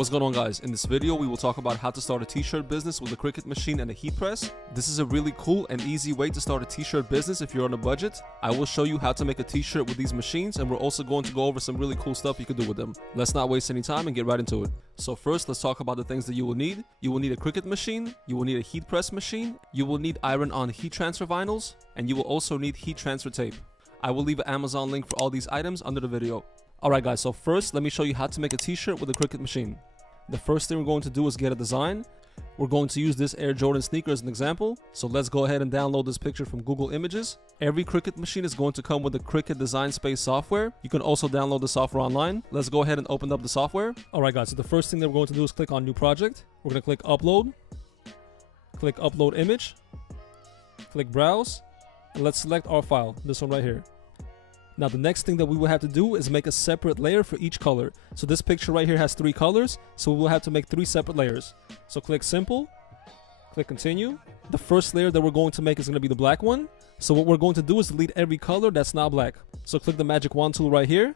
What's going on, guys? In this video we will talk about how to start a t-shirt business with a Cricut machine and a heat press. This is a really cool and easy way to start a t-shirt business if you're on a budget. I will show you how to make a t-shirt with these machines, and we're also going to go over some really cool stuff you can do with them. Let's not waste any time and get right into it. So first, let's talk about the things that you will need. You will need a Cricut machine, you will need a heat press machine, you will need iron-on heat transfer vinyls, and you will also need heat transfer tape. I will leave an Amazon link for all these items under the video. Alright guys, so first let me show you how to make a t-shirt with a Cricut machine. The first thing we're going to do is get a design. We're going to use this Air Jordan sneaker as an example. So let's go ahead and download this picture from Google Images. Every Cricut machine is going to come with the Cricut Design Space software. You can also download the software online. Let's go ahead and open up the software. Alright guys, so the first thing that we're going to do is click on New Project. We're going to click Upload. Click Upload Image. Click Browse. And let's select our file, this one right here. Now the next thing that we will have to do is make a separate layer for each color. So this picture right here has 3 colors, so we will have to make 3 separate layers. So click Simple, click Continue. The first layer that we're going to make is going to be the black one. So what we're going to do is delete every color that's not black. So click the magic wand tool right here.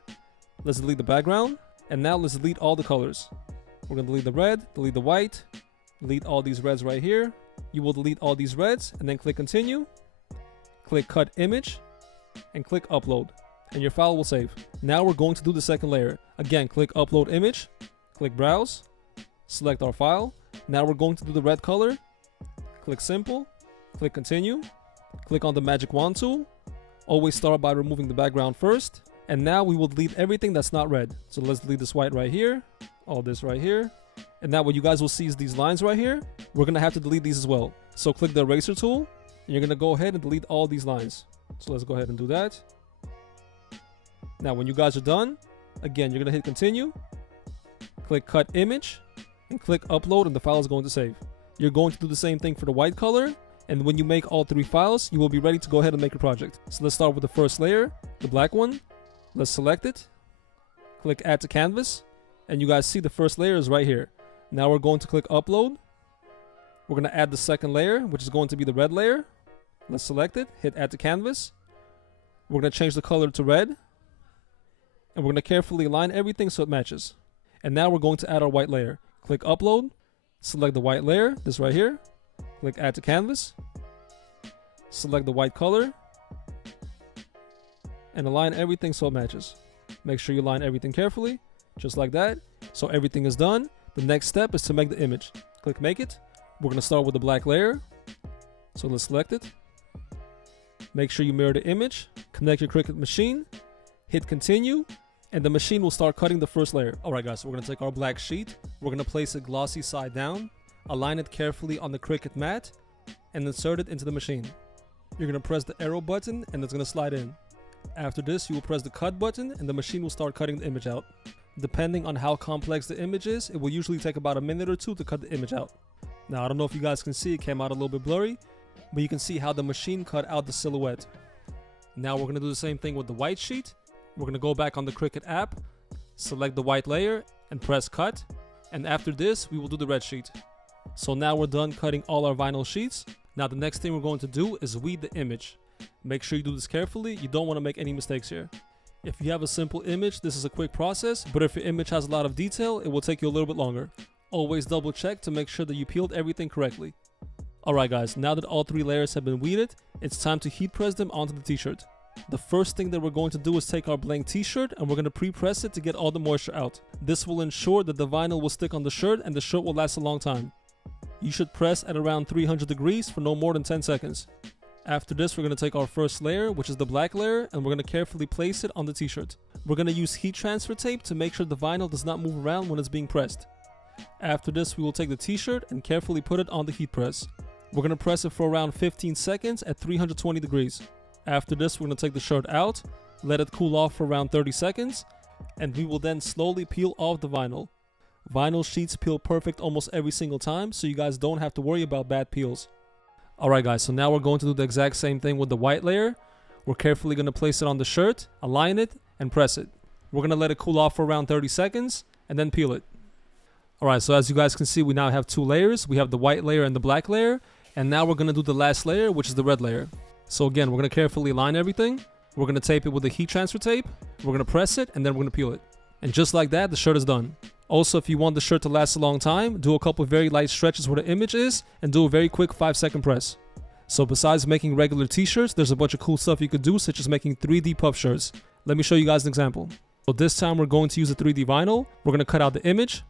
Let's delete the background. And now let's delete all the colors. We're going to delete the red, delete the white, delete all these reds right here. You will delete all these reds and then click Continue. Click Cut Image and click Upload. And your file will save. Now we're going to do the second layer. Again, click Upload Image, click Browse, select our file. Now we're going to do the red color. Click Simple, click Continue, click on the magic wand tool. Always start by removing the background first. And now we will delete everything that's not red. So let's delete this white right here, all this right here. And now what you guys will see is these lines right here. We're going to have to delete these as well. So click the eraser tool, and you're going to go ahead and delete all these lines. So let's go ahead and do that. Now when you guys are done, again you're going to hit Continue, click Cut Image, and click Upload, and the file is going to save. You're going to do the same thing for the white color, and when you make all 3 files, you will be ready to go ahead and make your project. So let's start with the first layer, the black one. Let's select it, click Add to Canvas, and you guys see the first layer is right here. Now we're going to click Upload. We're going to add the second layer, which is going to be the red layer. Let's select it, hit Add to Canvas. We're going to change the color to red. And we're going to carefully align everything so it matches. And now we're going to add our white layer. Click Upload, select the white layer, this right here. Click Add to Canvas. Select the white color. And align everything so it matches. Make sure you align everything carefully, just like that. So everything is done. The next step is to make the image. Click Make It. We're going to start with the black layer. So let's select it. Make sure you mirror the image. Connect your Cricut machine. Hit Continue. And the machine will start cutting the first layer. Alright guys, so we're going to take our black sheet. We're going to place it glossy side down. Align it carefully on the Cricut mat. And insert it into the machine. You're going to press the arrow button and it's going to slide in. After this, you will press the cut button and the machine will start cutting the image out. Depending on how complex the image is, it will usually take about a minute or 2 to cut the image out. Now I don't know if you guys can see, it came out a little bit blurry. But you can see how the machine cut out the silhouette. Now we're going to do the same thing with the white sheet. We're going to go back on the Cricut app, select the white layer, and press Cut. And after this, we will do the red sheet. So now we're done cutting all our vinyl sheets. Now the next thing we're going to do is weed the image. Make sure you do this carefully. You don't want to make any mistakes here. If you have a simple image, this is a quick process. But if your image has a lot of detail, it will take you a little bit longer. Always double check to make sure that you peeled everything correctly. Alright guys, now that all 3 layers have been weeded, it's time to heat press them onto the t-shirt. The first thing that we're going to do is take our blank t-shirt and we're going to pre-press it to get all the moisture out. This will ensure that the vinyl will stick on the shirt and the shirt will last a long time. You should press at around 300 degrees for no more than 10 seconds. After this, we're going to take our first layer, which is the black layer, and we're going to carefully place it on the t-shirt. We're going to use heat transfer tape to make sure the vinyl does not move around when it's being pressed. After this, we will take the t-shirt and carefully put it on the heat press. We're going to press it for around 15 seconds at 320 degrees. After this, we're going to take the shirt out, let it cool off for around 30 seconds, and we will then slowly peel off the vinyl. Vinyl sheets peel perfect almost every single time, so you guys don't have to worry about bad peels. Alright guys, so now we're going to do the exact same thing with the white layer. We're carefully going to place it on the shirt, align it, and press it. We're going to let it cool off for around 30 seconds, and then peel it. Alright, so as you guys can see, we now have 2 layers. We have the white layer and the black layer, and now we're going to do the last layer, which is the red layer. So again, we're going to carefully align everything. We're going to tape it with the heat transfer tape. We're going to press it and then we're going to peel it. And just like that, the shirt is done. Also, if you want the shirt to last a long time, do a couple of very light stretches where the image is and do a very quick 5-second press. So besides making regular t-shirts, there's a bunch of cool stuff you could do, such as making 3D puff shirts. Let me show you guys an example. So this time we're going to use a 3D vinyl. We're going to cut out the image.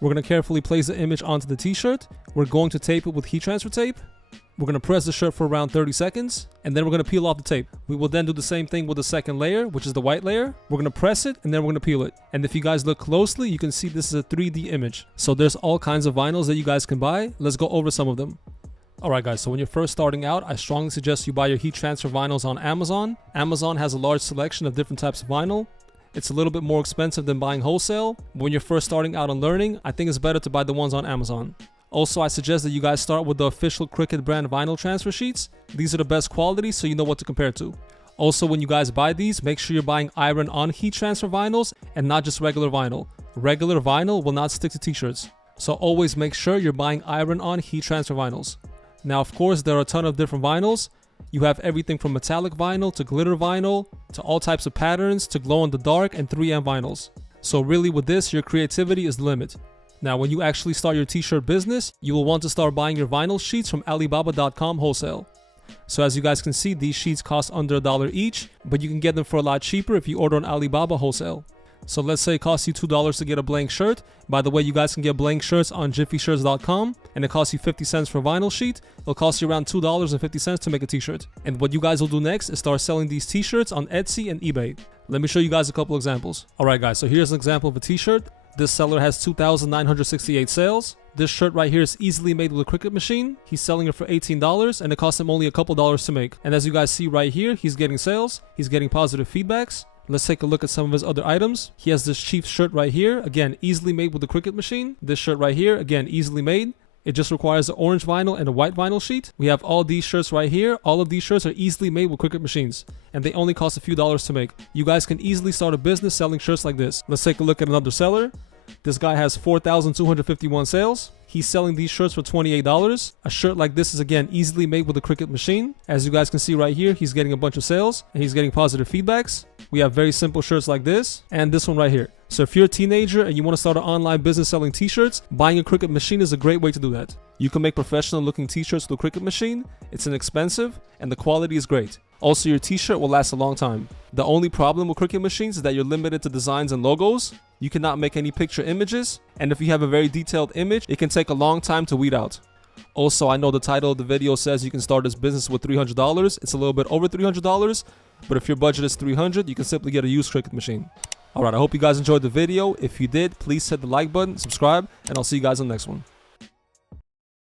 We're going to carefully place the image onto the t-shirt. We're going to tape it with heat transfer tape. We're going to press the shirt for around 30 seconds, and then we're going to peel off the tape. We will then do the same thing with the second layer, which is the white layer. We're going to press it, and then we're going to peel it. And if you guys look closely, you can see this is a 3D image. So there's all kinds of vinyls that you guys can buy. Let's go over some of them. Alright guys, so when you're first starting out, I strongly suggest you buy your heat transfer vinyls on Amazon. Amazon has a large selection of different types of vinyl. It's a little bit more expensive than buying wholesale. But when you're first starting out on learning, I think it's better to buy the ones on Amazon. Also, I suggest that you guys start with the official Cricut brand vinyl transfer sheets. These are the best quality, so you know what to compare to. Also, when you guys buy these, make sure you're buying iron-on heat transfer vinyls and not just regular vinyl. Regular vinyl will not stick to t-shirts. So always make sure you're buying iron-on heat transfer vinyls. Now, of course, there are a ton of different vinyls. You have everything from metallic vinyl to glitter vinyl to all types of patterns to glow-in-the-dark and 3M vinyls. So really with this, your creativity is the limit. Now, when you actually start your t-shirt business, you will want to start buying your vinyl sheets from Alibaba.com wholesale. So as you guys can see, these sheets cost under $1 each, but you can get them for a lot cheaper if you order on Alibaba wholesale. So let's say it costs you $2 to get a blank shirt. By the way, you guys can get blank shirts on jiffyshirts.com, and it costs you 50 cents for a vinyl sheet. It'll cost you around $2.50 to make a t-shirt. And what you guys will do next is start selling these t-shirts on Etsy and eBay. Let me show you guys a couple examples. Alright guys, so here's an example of a t-shirt. This seller has 2,968 sales. This shirt right here is easily made with a Cricut machine. He's selling it for $18 and it cost him only a couple dollars to make. And as you guys see right here, he's getting sales. He's getting positive feedbacks. Let's take a look at some of his other items. He has this cheap shirt right here. Again, easily made with the Cricut machine. This shirt right here, again, easily made. It just requires an orange vinyl and a white vinyl sheet. We have all these shirts right here. All of these shirts are easily made with Cricut machines, and they only cost a few dollars to make. You guys can easily start a business selling shirts like this. Let's take a look at another seller. This guy has 4,251 sales. He's selling these shirts for $28. A shirt like this is again easily made with a Cricut machine. As you guys can see right here, he's getting a bunch of sales and he's getting positive feedbacks. We have very simple shirts like this and this one right here. So if you're a teenager and you want to start an online business selling t-shirts, buying a Cricut machine is a great way to do that. You can make professional looking t-shirts with a Cricut machine. It's inexpensive and the quality is great. Also, your t-shirt will last a long time. The only problem with Cricut machines is that you're limited to designs and logos. You cannot make any picture images, and if you have a very detailed image, it can take a long time to weed out. Also, I know the title of the video says you can start this business with $300. It's a little bit over $300, but if your budget is $300, you can simply get a used Cricut machine. Alright, I hope you guys enjoyed the video. If you did, please hit the like button, subscribe, and I'll see you guys in the next one.